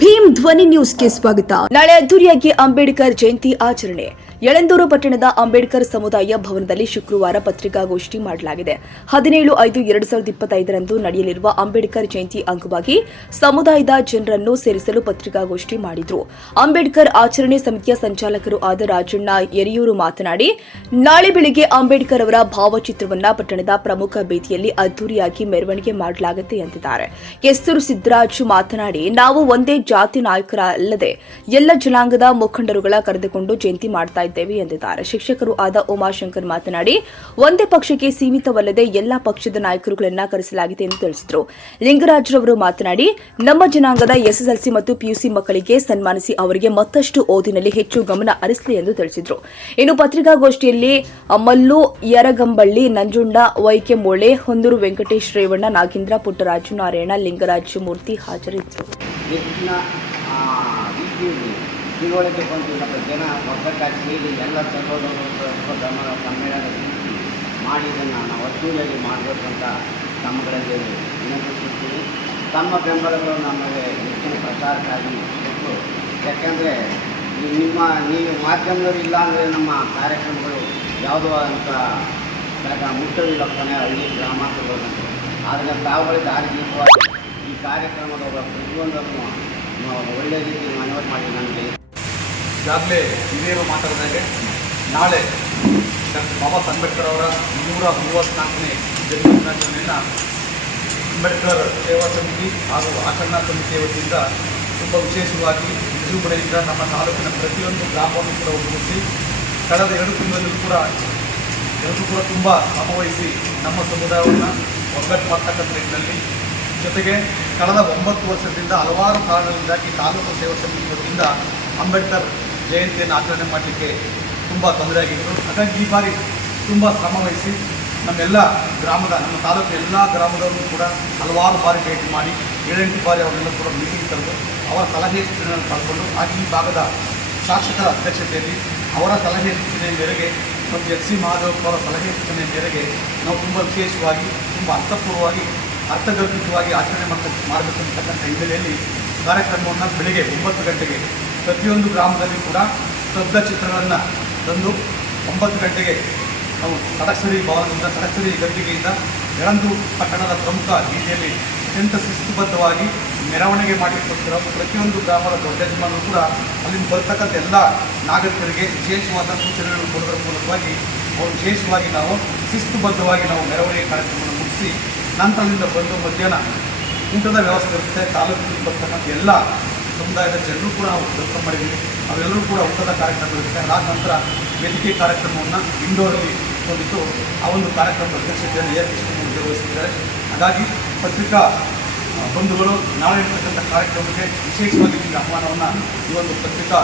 ಭೀಮ್ ಧ್ವನಿ ನ್ಯೂಸ್ಗೆ ಸ್ವಾಗತ ನಾಳೆ ಅದ್ದೂರಿಯಾಗಿ ಅಂಬೇಡ್ಕರ್ ಜಯಂತಿ ಆಚರಣೆ ಯಳಂದೂರು ಪಟ್ಟಣದ ಅಂಬೇಡ್ಕರ್ ಸಮುದಾಯ ಭವನದಲ್ಲಿ ಶುಕ್ರವಾರ ಪತ್ರಿಕಾಗೋಷ್ಠಿ ಮಾಡಲಾಗಿದೆ. ಹದಿನೇಳು ಐದು ಎರಡು ಸಾವಿರದ ಇಪ್ಪತ್ತೈದರಂದು ನಡೆಯಲಿರುವ ಅಂಬೇಡ್ಕರ್ ಜಯಂತಿ ಅಂಗವಾಗಿ ಸಮುದಾಯದ ಜನರನ್ನು ಸೇರಿಸಲು ಪತ್ರಿಕಾಗೋಷ್ಠಿ ಮಾಡಿದ್ರು. ಅಂಬೇಡ್ಕರ್ ಆಚರಣೆ ಸಮಿತಿಯ ಸಂಚಾಲಕರು ಆದ ರಾಜಣ್ಣ ಯರಿಯೂರು ಮಾತನಾಡಿ, ನಾಳೆ ಬೆಳಿಗ್ಗೆ ಅಂಬೇಡ್ಕರ್ ಅವರ ಭಾವಚಿತ್ರವನ್ನ ಪಟ್ಟಣದ ಪ್ರಮುಖ ಬೀದಿಯಲ್ಲಿ ಅದ್ದೂರಿಯಾಗಿ ಮೆರವಣಿಗೆ ಮಾಡಲಾಗುತ್ತೆ ಎಂದಿದ್ದಾರೆ. ಕೆಸ್ತೂರು ಸಿದ್ದರಾಜು ಮಾತನಾಡಿ, ನಾವು ಒಂದೇ ಜಾತಿ ನಾಯಕರಲ್ಲದೆ ಎಲ್ಲ ಜನಾಂಗದ ಮುಖಂಡರುಗಳ ಕರೆದುಕೊಂಡು ಜಯಂತಿ ಮಾಡ್ತಾ ಇದ್ದೇವೆ ಎಂದಿದ್ದಾರೆ. ಶಿಕ್ಷಕರು ಆದ ಉಮಾಶಂಕರ್ ಮಾತನಾಡಿ, ಒಂದೇ ಪಕ್ಷಕ್ಕೆ ಸೀಮಿತವಲ್ಲದೆ ಎಲ್ಲಾ ಪಕ್ಷದ ನಾಯಕರುಗಳನ್ನ ಕರೆಸಲಾಗಿದೆ ಎಂದು ತಿಳಿಸಿದರು. ಲಿಂಗರಾಜ್ರವರು ಮಾತನಾಡಿ, ನಮ್ಮ ಜನಾಂಗದ ಎಸ್ಎಸ್ಎಲ್ಸಿ ಮತ್ತು ಪಿಯುಸಿ ಮಕ್ಕಳಿಗೆ ಸನ್ಮಾನಿಸಿ ಅವರಿಗೆ ಮತ್ತಷ್ಟು ಓದಿನಲ್ಲಿ ಹೆಚ್ಚು ಗಮನ ಹರಿಸಲಿ ಎಂದು ತಿಳಿಸಿದರು. ಇನ್ನು ಪತ್ರಿಕಾಗೋಷ್ಠಿಯಲ್ಲಿ ಮಲ್ಲು, ಯರಗಂಬಳ್ಳಿ, ನಂಜುಂಡ ವೈಕೆ ಮೊಳೆ ಹೊಂದೂರು ವೆಂಕಟೇಶ್ ರೇವಣ್ಣ, ನಾಗೇಂದ್ರ, ಪುಟ್ಟರಾಜು ನಾರಾಯಣ, ಲಿಂಗರಾಜ ಮೂರ್ತಿ ಹಾಜರಿದ್ದರು. ಹೆಚ್ಚಿನ ಆ, ನಮ್ಮ ತಿಳುವಳಿಕೆ ಜನ ಒಗ್ಗಟ್ಟಾಗಿ ಸೇರಿ ಎಲ್ಲ ಸಹೋದರರು ಗಮನ ಸಮ್ಮೇಳನ ಮಾಡಿ ಇದನ್ನು ನಾವು ಮಾಡಬೇಕು ಅಂತ ತಮ್ಮಗಳಲ್ಲಿ ವಿನಂತಿಸುತ್ತೀನಿ. ತಮ್ಮ ಬೆಂಬಲಗಳು ನಮಗೆ ಹೆಚ್ಚಿನ ಪ್ರಚಾರಕ್ಕಾಗಿ ಕೊಟ್ಟು ಯಾಕೆಂದರೆ ನಿಮ್ಮ ನೀವು ಮಾಧ್ಯಮದವರು ಇಲ್ಲ ಅಂದರೆ ನಮ್ಮ ಕಾರ್ಯಕ್ರಮಗಳು ಯಾವುದೋ ಅಂತ ಕರೆಕ ಮುಟ್ಟೋದಿಲ್ಲ ಕೊನೆ ಹಳ್ಳಿ ಗ್ರಾಮಾಂತರಗಳು ಆದರೆ ತಾವುಗಳ ದಾರಿದೀಪವಾಗಿ ಈ ಕಾರ್ಯಕ್ರಮದ ಪ್ರತಿಯೊಂದನ್ನು ಒಳ್ಳೆಯ ರೀತಿ ಮನವಿ ಮಾಡಿ ನನಗೆ ಈಗಾಗಲೇ ಹಿರಿಯರು ಮಾತಾಡಿದಾಗೆ ನಾಳೆ ಡಾಕ್ಟರ್ ಬಾಬಾ ಅಂಬೇಡ್ಕರ್ ಅವರ ನೂರ ಮೂವತ್ತ್ನಾಲ್ಕನೇ ಜನ್ಮ ದಿನಾಚರಣೆಯನ್ನು ಅಂಬೇಡ್ಕರ್ ಸೇವಾ ಸಮಿತಿ ಹಾಗೂ ಆಚರಣಾ ಸಮಿತಿಯ ವತಿಯಿಂದ ತುಂಬ ವಿಶೇಷವಾಗಿ ವಿಜೃಂಭಣೆಯಿಂದ ನಮ್ಮ ತಾಲೂಕಿನ ಪ್ರತಿಯೊಂದು ಗ್ರಾಮವನ್ನು ಕೂಡ ಒಗ್ಗೂಡಿಸಿ ಕಳೆದ ಎರಡು ತಿಂಗಳಲ್ಲೂ ಕೂಡ ಎಲ್ಲರೂ ಕೂಡ ತುಂಬ ಶ್ರಮವಹಿಸಿ ನಮ್ಮ ಸಮುದಾಯವನ್ನು ಒಗ್ಗಟ್ಟು ಮಾಡ್ತಕ್ಕಂಥ ನಿಟ್ಟಿನಲ್ಲಿ. ಜೊತೆಗೆ ಕಳೆದ ಒಂಬತ್ತು ವರ್ಷದಿಂದ ಹಲವಾರು ಕಾರಣಗಳಿಂದಾಗಿ ತಾಲೂಕು ಸೇವಾ ಸಮಿತಿ ವತಿಯಿಂದ ಅಂಬೇಡ್ಕರ್ ಜಯಂತಿಯನ್ನು ಆಚರಣೆ ಮಾಡಲಿಕ್ಕೆ ತುಂಬ ತೊಂದರೆ ಆಗಿತ್ತು. ಹಾಗಾಗಿ ಈ ಬಾರಿ ತುಂಬ ಶ್ರಮವಹಿಸಿ ನಮ್ಮೆಲ್ಲ ಗ್ರಾಮದ, ನಮ್ಮ ತಾಲೂಕಿನ ಎಲ್ಲ ಗ್ರಾಮದವರು ಕೂಡ ಹಲವಾರು ಬಾರಿ ಭೇಟಿ ಮಾಡಿ, ಏಳೆಂಟು ಬಾರಿ ಅವರೆಲ್ಲ ಕೂಡ ಮೀಟಿಂಗ್ ತಂದು ಅವರ ಸಲಹೆ ಸೂಚನೆಗಳನ್ನು ಪಡ್ಕೊಂಡು, ಹಾಗೆ ಈ ಭಾಗದ ಶಾಸಕರ ಅಧ್ಯಕ್ಷತೆಯಲ್ಲಿ ಅವರ ಸಲಹೆ ಸೂಚನೆಯ ಮೇರೆಗೆ ಮತ್ತು ಎಸ್ ಸಿ ಮಹಾದೇವಪ್ಪ ಅವರ ಸಲಹೆ ಸೂಚನೆ ಮೇರೆಗೆ ನಾವು ತುಂಬ ವಿಶೇಷವಾಗಿ, ತುಂಬ ಅರ್ಥಪೂರ್ವವಾಗಿ, ಅರ್ಥಗರ್ಭಿತವಾಗಿ ಆಚರಣೆ ಮಾಡ್ತಕ್ಕ ಮಾಡಬೇಕಂತಕ್ಕಂಥ ಹಿನ್ನೆಲೆಯಲ್ಲಿ ಕಾರ್ಯಕ್ರಮವನ್ನು ಬೆಳಿಗ್ಗೆ ಒಂಬತ್ತು ಗಂಟೆಗೆ ಪ್ರತಿಯೊಂದು ಗ್ರಾಮದಲ್ಲಿ ಕೂಡ ಸ್ತಬ್ಧ ಚಿತ್ರಗಳನ್ನು ತಂದು ಒಂಬತ್ತು ಗಂಟೆಗೆ ನಾವು ಸಡಕ್ಷರಿ ಭವನದಿಂದ ಸಡಕ್ಷರಿ ಗದ್ದಿಗೆಯಿಂದ ಯಳಂದು ಪಟ್ಟಣದ ಪ್ರಮುಖ ಬೀದಿಯಲ್ಲಿ ಅತ್ಯಂತ ಶಿಸ್ತುಬದ್ಧವಾಗಿ ಮೆರವಣಿಗೆ ಮಾಡಲಿಕ್ಕೋಸ್ಕರ ಪ್ರತಿಯೊಂದು ಗ್ರಾಮದ ದೊಡ್ಡ ಯಜಮಾನರು ಕೂಡ ಅಲ್ಲಿಂದ ಬರ್ತಕ್ಕಂಥ ಎಲ್ಲ ನಾಗರಿಕರಿಗೆ ವಿಶೇಷವಾದ ಸೂಚನೆಗಳನ್ನು ಕೊಡೋದರ ಮೂಲಕವಾಗಿ ಅವರು ವಿಶೇಷವಾಗಿ ನಾವು ಶಿಸ್ತುಬದ್ಧವಾಗಿ ನಾವು ಮೆರವಣಿಗೆ ಕಾರ್ಯಕ್ರಮವನ್ನು ಮುಗಿಸಿ ನಂತರದಿಂದ ಬಂದು ಮಧ್ಯಾಹ್ನ ಊಟದ ವ್ಯವಸ್ಥೆ ಇರುತ್ತೆ, ತಾಲೂಕಿನಲ್ಲಿ ಬರ್ತಕ್ಕಂಥ ಎಲ್ಲ ಸಮುದಾಯದ ಜನರು ಕೂಡ ನಾವು ಕೆಲಸ ಮಾಡಿದ್ದೀವಿ. ಅವರೆಲ್ಲರೂ ಕೂಡ ಊಟದ ಕಾರ್ಯಕ್ರಮ ಇರುತ್ತೆ ಅದಾದ ನಂತರ ವೇದಿಕೆ ಕಾರ್ಯಕ್ರಮವನ್ನು ಇಂಡೋರಲ್ಲಿ ಹೊಂದಿದ್ದು ಆ ಒಂದು ಕಾರ್ಯಕ್ರಮದ ಅಧ್ಯಕ್ಷತೆಯನ್ನು ಎ. ಕೃಷ್ಣಮೂರ್ತಿ ನಿರ್ವಹಿಸಿದ್ದಾರೆ. ಹಾಗಾಗಿ ಪತ್ರಿಕಾ ಬಂಧುಗಳು ನಾಳೆ ಇರ್ತಕ್ಕಂಥ ಕಾರ್ಯಕ್ರಮಕ್ಕೆ ವಿಶೇಷವಾಗಿ ನಿಮಗೆ ಆಹ್ವಾನವನ್ನು ಈ ಒಂದು ಪತ್ರಿಕಾ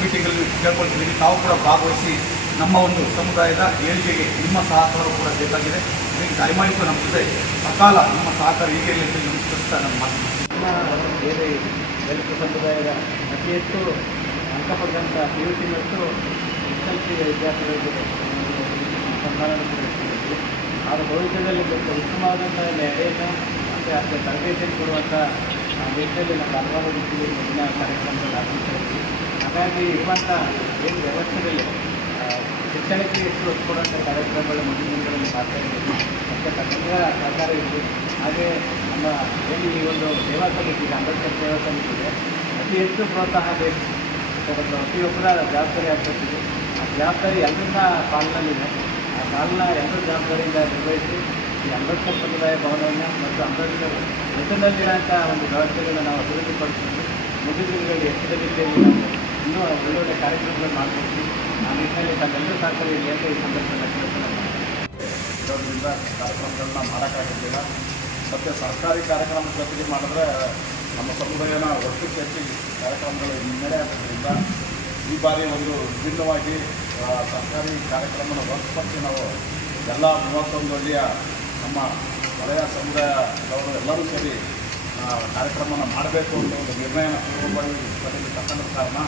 ಮೀಟಿಂಗಲ್ಲಿ ಕೇಳ್ಕೊಳ್ತಿದ್ದೀವಿ ತಾವು ಕೂಡ ಭಾಗವಹಿಸಿ ನಮ್ಮ ಒಂದು ಸಮುದಾಯದ ಏಳಿಗೆಗೆ ನಿಮ್ಮ ಸಹಕಾರ ಕೂಡ ಬೇಕಾಗಿದೆ. ಅದಕ್ಕೆ ದಯಮಾಡಿತು ನಮ್ಮ ಜೊತೆ ಸಕಾಲ ನಿಮ್ಮ ಸಹಕಾರ ಇರಲಿ ಅಂತ ನಮಸ್ಕರಿಸ್ತಾ ನಮ್ಮ ಮಾತು ದಲಿತ ಸಮುದಾಯದ ಅತಿ ಹೆಚ್ಚು ಅಂಕ ಪಡೆದಂಥ ಪಿ ಯು ಸಿ ಮತ್ತು ಎಸ್ ವಿದ್ಯಾರ್ಥಿಗಳಿಗೆ ಸನ್ಮಾನ ಕೊಟ್ಟಿದ್ದೀವಿ ಅವರ ಭವಿಷ್ಯದಲ್ಲಿ ಉತ್ತಮವಾದಂಥ ನಡೆಯನ್ನು ಮತ್ತು ಅದಕ್ಕೆ ತರಬೇತಿಯನ್ನು ಕೊಡುವಂಥ ನಿಟ್ಟಿನಲ್ಲಿ ನಮ್ಮ ಹಲವಾರು ರೀತಿಯಲ್ಲಿ ಮುಂದಿನ ಕಾರ್ಯಕ್ರಮಗಳು ಆಗ್ತಾ ಇದ್ದೀವಿ ಹಾಗಾಗಿ ಇರುವಂಥ ಏನು ವ್ಯವಸ್ಥೆಯಲ್ಲಿ ಶಿಕ್ಷಣಕ್ಕೆ ಹೆಚ್ಚು ಕೊಡುವಂಥ ಕಾರ್ಯಕ್ರಮಗಳು ಮುಂದಿನ ದಿನಗಳಲ್ಲಿ ಮಾಡ್ತಾ ಇದ್ದೀವಿ. ಮತ್ತು ಕನ್ನಡ ಸಹಕಾರ ಇರಲಿ ಹಾಗೆ ನಮ್ಮ ಏನು ಈ ಒಂದು ಸೇವಾ ಸಮಿತಿ ಇದೆ, ಅಂಬೇಡ್ಕರ್ ಸೇವಾ ಸಮಿತಿ ಇದೆ ಅತಿ ಹೆಚ್ಚು ಪ್ರೋತ್ಸಾಹ ಬೇಕು. ಪ್ರತಿಯೊಬ್ಬರ ಜವಾಬ್ದಾರಿ ಆಗ್ತಿದೆ. ಆ ಜವಾಬ್ದಾರಿ ಎಲ್ಲರಿಂದ ಪಾಲನಲ್ಲಿದೆ. ಆ ಪಾಲನ ಎಲ್ಲರ ಜವಾಬ್ದಾರಿಯಿಂದ ನಿರ್ವಹಿಸಿ ಈ ಅಂಬೇಡ್ಕರ್ ಸಮುದಾಯ ಭವನವನ್ನು ಮತ್ತು ಅಂಬೇಡ್ಕರ್ ಹೆಸರಿನಲ್ಲಿರೋಂಥ ಒಂದು ವ್ಯವಸ್ಥೆಗಳನ್ನು ನಾವು ಅಭಿವೃದ್ಧಿಪಡಿಸ್ತೀವಿ ಮುಂದಿನ ದಿನಗಳಲ್ಲಿ ಹೆಚ್ಚಿನ ನಾವು ಇನ್ನೂ ಒಳ್ಳೊಳ್ಳೆ ಕಾರ್ಯಕ್ರಮಗಳನ್ನು ಮಾಡ್ತೀವಿ ಆ ನಿಟ್ಟಿನಲ್ಲಿ ತಮ್ಮೆಲ್ಲರೂ ಸಹಕಾರ ಇಲ್ಲಿ ಅಂತ ಈ ಸಂದರ್ಭದಲ್ಲಿ ಕಾರ್ಯಕ್ರಮಗಳನ್ನು ಇರೋದ್ರಿಂದ ಕಾರ್ಯಕ್ರಮಗಳನ್ನ ಮಾಡೋಕ್ಕಾಗೋದಿಲ್ಲ ಮತ್ತು ಸರ್ಕಾರಿ ಕಾರ್ಯಕ್ರಮ ಜೊತೆಗೆ ಮಾಡಿದ್ರೆ ನಮ್ಮ ಸಮುದಾಯನ ಒಟ್ಟು ಸೇರಿಸಿ ಕಾರ್ಯಕ್ರಮಗಳು ಹಿನ್ನಡೆ ಆಗೋದ್ರಿಂದ ಈ ಬಾರಿ ಒಂದು ವಿಭಿನ್ನವಾಗಿ ಸರ್ಕಾರಿ ಕಾರ್ಯಕ್ರಮನ ಹೊರತುಪಡಿಸಿ ನಾವು ಎಲ್ಲ ಮೂವತ್ತೊಂದು ಹಳ್ಳಿಯ ನಮ್ಮ ವಲಯ ಸಮುದಾಯದವರು ಎಲ್ಲರೂ ಸೇರಿ ಕಾರ್ಯಕ್ರಮನ ಮಾಡಬೇಕು ಅಂತ ಒಂದು ನಿರ್ಣಯನ ಪೂರ್ವವಾಗಿ ಸಭೆಯಲ್ಲಿ ತಕ್ಕಂಥ ಕಾರಣ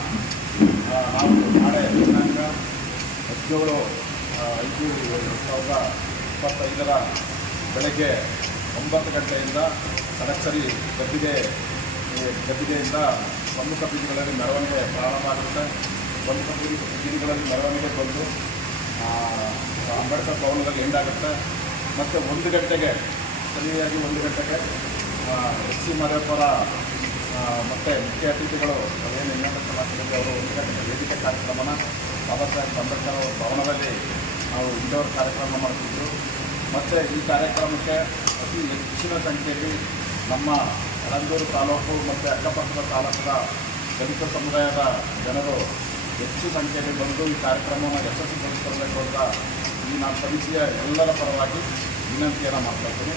ನಾವು ನಾಳೆ ದಿನಾಂಕ ಹದಿನೇಳು ಐದು, ಎರಡು ಸಾವಿರದ ಇಪ್ಪತ್ತೈದರ ಬೆಳಗ್ಗೆ ಒಂಬತ್ತು ಗಂಟೆಯಿಂದ ಸಡಕ್ಷರಿ ಗದ್ದಿಗೆ ಗದ್ದಿಗೆಯಿಂದ ಪ್ರಮುಖ ಬೀದಿಗಳಲ್ಲಿ ಮೆರವಣಿಗೆ ಪ್ರಾರಂಭ ಆಗುತ್ತೆ. ಪ್ರಮುಖ ಬೀದಿ, ಬೀದಿಗಳಲ್ಲಿ ಮೆರವಣಿಗೆ ಬಂದು ಅಂಬೇಡ್ಕರ್ ಭವನದಲ್ಲಿ ಎಂಡಾಗುತ್ತೆ ಮತ್ತು ಒಂದು ಗಂಟೆಗೆ, ಸರಿಯಾಗಿ ಒಂದು ಗಂಟೆಗೆ ಎಚ್ ಸಿ ಮರೇಪುರ ಮತ್ತು ಮುಖ್ಯ ಅತಿಥಿಗಳು ಏನು ಇನ್ನೊಂದು ಸಮಾಜದಲ್ಲಿ ಅವರು ಒಂದು ಗಂಟೆಗೆ ವೇದಿಕೆ ಕಾರ್ಯಕ್ರಮನ ಬಾಬಾ ಸಾಹೇಬ್ ಅಂಬೇಡ್ಕರ್ ಅವರ ಭವನದಲ್ಲಿ ನಾವು ಇಂಡೋರ್ ಕಾರ್ಯಕ್ರಮ ಮಾಡ್ತಿದ್ದರು ಮತ್ತು ಈ ಕಾರ್ಯಕ್ರಮಕ್ಕೆ ಅತಿ ಹೆಚ್ಚಿನ ಸಂಖ್ಯೆಯಲ್ಲಿ ನಮ್ಮ ಯಳಂದೂರು ತಾಲೂಕು ಮತ್ತು ಅಕ್ಕಪಕ್ಕದ ತಾಲೂಕಿನ ದಲಿತ ಸಮುದಾಯದ ಜನರು ಹೆಚ್ಚು ಸಂಖ್ಯೆಯಲ್ಲಿ ಬಂದು ಈ ಕಾರ್ಯಕ್ರಮವನ್ನು ಯಶಸ್ವಿಗೊಳಿಸಿಕೊಳ್ಬೇಕು ಅಂತ ಈ ನಾನು ಸಮಿತಿಯ ಎಲ್ಲರ ಪರವಾಗಿ ವಿನಂತಿಯನ್ನು ಮಾಡ್ತಾ ಇದ್ದೀನಿ.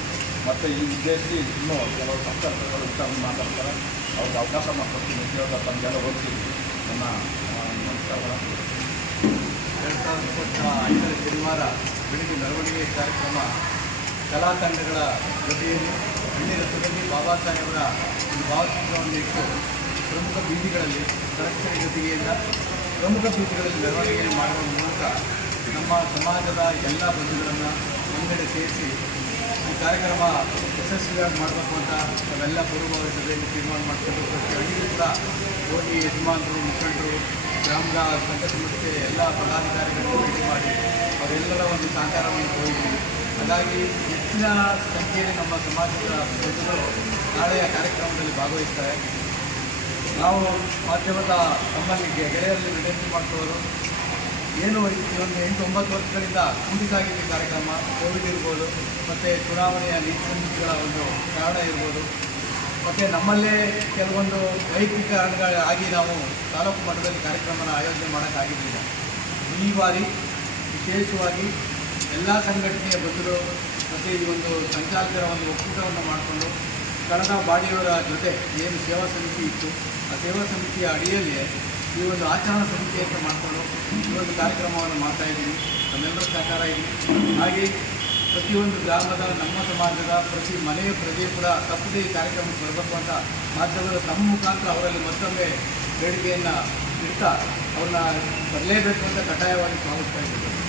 ಮತ್ತು ಈ ಉದ್ದೇಶಿ ಇನ್ನೂ ಕೆಲವು ಸಂಸ್ಥೆಗಳು ವಿಚಾರಣೆ ಮಾತಾಡ್ತಾರೆ. ಅವ್ರಿಗೆ ಅವಕಾಶ ಮಾಡಿಕೊಡ್ತೀನಿ. ನಿಜವಾದ ತಮಗೆಲ್ಲ ಹೋಗಿ ನನ್ನ ಎರಡು ಸಾವಿರದ ಇಪ್ಪತ್ತ ಐದರ ಶನಿವಾರ ಬೆಳಿಗ್ಗೆ ಮೆರವಣಿಗೆ ಕಾರ್ಯಕ್ರಮ ಕಲಾ ತಂಡಗಳ ಜೊತೆಯಲ್ಲಿ ಹಳ್ಳಿ ರಥದಲ್ಲಿ ಬಾಬಾ ಸಾಹೇಬರ ಒಂದು ಭಾವಚಿತ್ರವನ್ನು ಇಟ್ಟು ಪ್ರಮುಖ ಬೀದಿಗಳಲ್ಲಿ ಸರಕ್ಷಣೆ ಜೊತೆಗೆಯಿಂದ ಪ್ರಮುಖ ಬೀದಿಗಳಲ್ಲಿ ಮೆರವಣಿಗೆಯನ್ನು ಮಾಡುವ ಮೂಲಕ ನಮ್ಮ ಸಮಾಜದ ಎಲ್ಲ ಬಂಧುಗಳನ್ನು ಒಂದೆಡೆ ಸೇರಿಸಿ ಈ ಕಾರ್ಯಕ್ರಮ ಯಶಸ್ವಿಯಾಗಿ ಮಾಡಬೇಕು ಅಂತ ನಾವೆಲ್ಲ ಪೂರ್ವಭಾವಿ ಸಭೆಯಲ್ಲಿ ತೀರ್ಮಾನ ಮಾಡಿಕೊಂಡು ಪ್ರತಿ ಕೂಡ ಹೋಗಿ ಯಜಮಾನರು, ಮುಖಂಡರು, ಗ್ರಾಮದ ಸಂಘ ಸಂಸ್ಥೆ ಎಲ್ಲ ಪದಾಧಿಕಾರಿಗಳನ್ನು ಭೇಟಿ ಮಾಡಿ ಅವರೆಲ್ಲರ ಒಂದು ಸಹಕಾರವನ್ನು ಕೋರಿದ್ದೀವಿ ಹಾಗಾಗಿ ಹೆಚ್ಚಿನ ಸಂಖ್ಯೆಯಲ್ಲಿ ನಮ್ಮ ಸಮಾಜದ ಪ್ರಜೆಗಳು ನಾಳೆಯ ಕಾರ್ಯಕ್ರಮದಲ್ಲಿ ಭಾಗವಹಿಸ್ತಾರೆ. ನಾವು ಮಾಧ್ಯಮದ ನಮ್ಮಲ್ಲಿ ಗೆಳೆಯರಲ್ಲಿ ವಿನಂತಿ ಮಾಡ್ತವರು. ಏನು ಒಂದು ಎಂಟು ಒಂಬತ್ತು ವರ್ಷಗಳಿಂದ ಕುಂಠಿತಾಗಿದೆ ಕಾರ್ಯಕ್ರಮ, ಕೋವಿಡ್ ಇರ್ಬೋದು, ಮತ್ತು ಚುನಾವಣೆಯ ನೀತಿ ಸಂಹಿತೆಗಳ ಒಂದು ಕಾರಣ ಇರ್ಬೋದು. ಮತ್ತು ನಮ್ಮಲ್ಲೇ ಕೆಲವೊಂದು ವೈಯಕ್ತಿಕ ಕಾರಣಗಳ ಆಗಿ ನಾವು ತಾಲೂಕು ಮಟ್ಟದಲ್ಲಿ ಕಾರ್ಯಕ್ರಮನ ಆಯೋಜನೆ ಮಾಡೋಕ್ಕಾಗಿರಲಿಲ್ಲ. ಈ ಬಾರಿ ವಿಶೇಷವಾಗಿ ಎಲ್ಲ ಸಂಘಟನೆಯ ಬದಲು ಮತ್ತು ಈ ಒಂದು ಸಂಚಾಲಕರ ಒಂದು ಒಕ್ಕೂಟವನ್ನು ಮಾಡಿಕೊಂಡು ಕನ್ನಡ ಬಾಡಿಯವರ ಜೊತೆ ಏನು ಸೇವಾ ಸಮಿತಿ ಇತ್ತು, ಆ ಸೇವಾ ಸಮಿತಿಯ ಅಡಿಯಲ್ಲಿ ಈ ಒಂದು ಆಚರಣಾ ಸಮಿತಿ ಅಂತ ಮಾಡಿಕೊಂಡು ಈ ಒಂದು ಕಾರ್ಯಕ್ರಮವನ್ನು ಮಾಡ್ತಾ ಇದ್ದೀವಿ ನಮ್ಮೆಲ್ಲರ ಸಹಕಾರ ಇದೆ. ಹಾಗೆ ಪ್ರತಿಯೊಂದು ಗ್ರಾಮದ, ನಮ್ಮ ಸಮಾಜದ, ಪ್ರತಿ ಮನೆಯ ಕೂಡ ತಪ್ಪದೇ ಈ ಕಾರ್ಯಕ್ರಮಕ್ಕೆ ಬರಬೇಕು ಅಂತ ಮಾಧ್ಯಮದ ತಮ್ಮ ಮುಖಾಂತರ ಅವರಲ್ಲಿ ಮತ್ತೊಮ್ಮೆ ಬೇಡಿಕೆಯನ್ನು ಇಡ್ತಾ ಅವ್ರನ್ನ ಬರಲೇಬೇಕು ಅಂತ ಕಡ್ಡಾಯವಾಗಿ ಸ್ವಾಗತಿಸ್ತಾ ಇದ್ದೀವಿ